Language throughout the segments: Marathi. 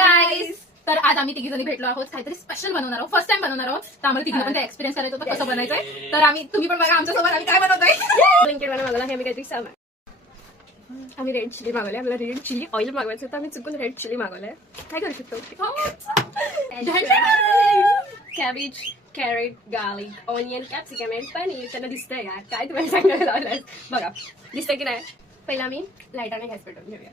Hi guys. तर आज आम्ही तिघी जणी भेटलो आहोत, काहीतरी स्पेशल बनवणार आहोत, फर्स्ट टाइम बनवणार आहोत. तर आम्हाला तिघी पण एक्सपिरियन्स करायचं होतं कसं बनायचंय. तर तुम्ही पण बघा आमच्या सोबत आम्ही काय बनवतोय. ब्लिंकिट वाला मागवला हे आम्ही काहीतरी सामान. आम्ही रेड चिली मागवले. आम्हाला रेड चिली ऑइल मागवायचं होतं, आम्ही चुकून रेड चिली मागवलंय. काय करू शकतो? Cabbage, carrot, garlic, onion, capsicum and paneer. त्यांना दिसतंय यार, काय तुम्हाला सांगायला लावलंय. बघा दिसतंय की नाही. पहिला आम्ही लाईटाने गॅस पेटवून घेऊया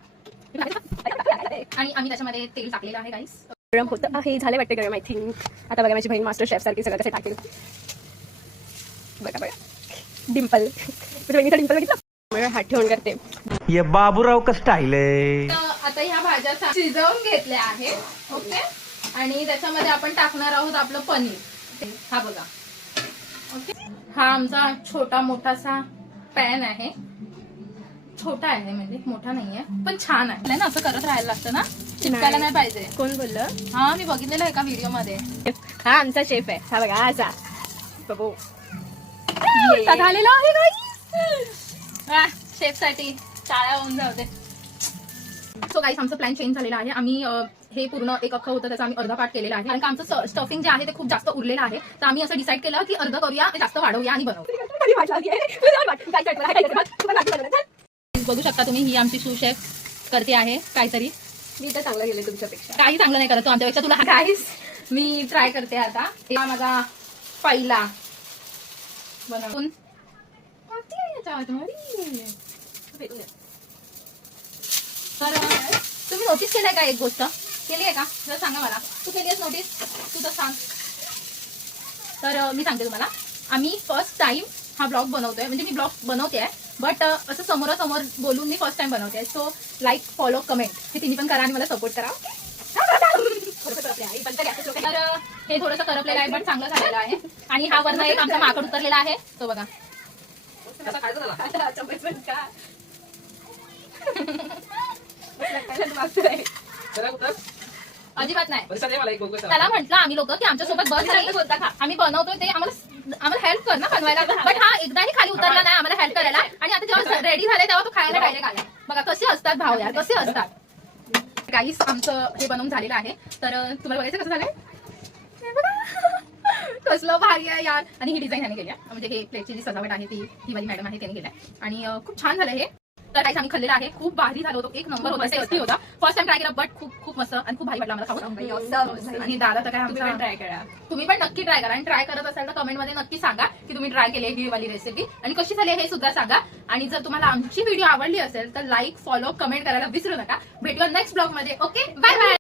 आणि आम्ही त्याच्यामध्ये तेल टाकलेलं आहे गाईस. गरम होतं आहे, झाले वाटते गरम. आय थिंक आता बघा माझी बहीण मास्टर शेफ सारखी सगळं कसं टाकेल. बघा बघा डिम्पल, बहिणीचा डिम्पल बघितलं. हात ठेवून करते. ये बाबूराव का स्टाईल आहे. आता ह्या भाज्या शिजवून घेतल्या आहेत. ओके. आणि त्याच्यामध्ये आपण टाकणार आहोत आपलं पनीर. हा बघा. ओके. हा आमचा छोटा मोठासा पॅन आहे. छोटा आहे म्हणजे मोठा नाहीये, पण छान आहे ना. असं करत राहायला लागतं ना, चिपकायला नाही पाहिजे. कोण बोललं? हा मी बघितलेलं एका व्हिडिओ मध्ये. हा आमचा शेफ आहे. हा बघा असा बघू झालेला आहे गाईस. शेफ साठी टाळ्या होऊन जाते. सो गाईस आमचं प्लॅन चेंज झालेला आहे. आम्ही हे पूर्ण एक अख्खं होतं त्याचा आम्ही अर्धा पार्ट केलेला आहे, कारण का आमचं स्टफिंग जे आहे ते खूप जास्त उरलेलं आहे. तर आम्ही असं डिसाईड केलं की अर्ध करूया, ते जास्त वाढवूया आणि बनवूया. बघू शकता तुम्ही, ही आमची शू शेफ करते आहे काहीतरी. मी तर चांगलं गेले तुमच्यापेक्षा. काही चांगलं नाही करत तो आमच्यापेक्षा. तुला गाईस मी ट्राय करते आता. हा माझा पहिला बनवून तर तुम्ही नोटीस केलंय का? एक गोष्ट केली आहे का? जर सांगा मला. तू केली आहेस नोटीस? तू तर सांग. तर मी सांगते तुम्हाला, आम्ही फर्स्ट टाइम हा ब्लॉग बनवतोय. म्हणजे मी ब्लॉग बनवते बट असं समोरासमोर बोलून मी फर्स्ट टाइम बनवते. सो लाईक, फॉलो, कमेंट हे तिन्ही पण करा आणि मला सपोर्ट करा. तर हे थोडंसं करपलेलं आहे बट चांगलं झालेलं आहे. आणि हा वरनं एक आमचा माकड उतरलेला आहे, तो बघा. अजिबात नाही. त्याला म्हटलं आम्ही लोक की आमच्यासोबत बस आम्ही बनवतोय ते आम्हाला हेल्प कर ना बनवायला. बट हा एकदाही खाली उतरला नाही आम्हाला हेल्प करायला. आणि आता जेव्हा रेडी झाले तेव्हा तो खायला डायरेक्ट आला. बघा कसे असतात भाव यार, कसे असतात. गाईस आमचं हे बनवून झालेलं आहे. तर तुम्हाला बघायचं कसं झालंय. कसलं भारी आहे यार. आणि ही डिझाईन ह्याने केली आहे, म्हणजे हे प्लेटची जी सजावट आहे ती ही वाली मॅडम आहे त्याने केली आहे. आणि खूप छान झालं हे. तर काही आम्ही खाल्लेलं आहे, खूप भारी झालं होतं. एक नंबर होता, टेस्टी होता. फर्स्ट टाइम ट्राय केला बट खूप खूप मस्त आणि खूप भारी वाटलं आम्हाला खाऊन. आणि दादा तर काय आमचा ट्राय करा. तुम्ही पण नक्की ट्राय करा. आणि ट्राय करत असाल तर कमेंटमध्ये नक्की सांगा की तुम्ही ट्राय केली ही वाली रेसिपी आणि कशी झाली हे सुद्धा सांगा. आणि जर तुम्हाला आमची व्हिडिओ आवडली असेल तर लाईक, फॉलो, कमेंट करायला विसरू नका. भेटूया नेक्स्ट ब्लॉग मध्ये. Okay, bye bye.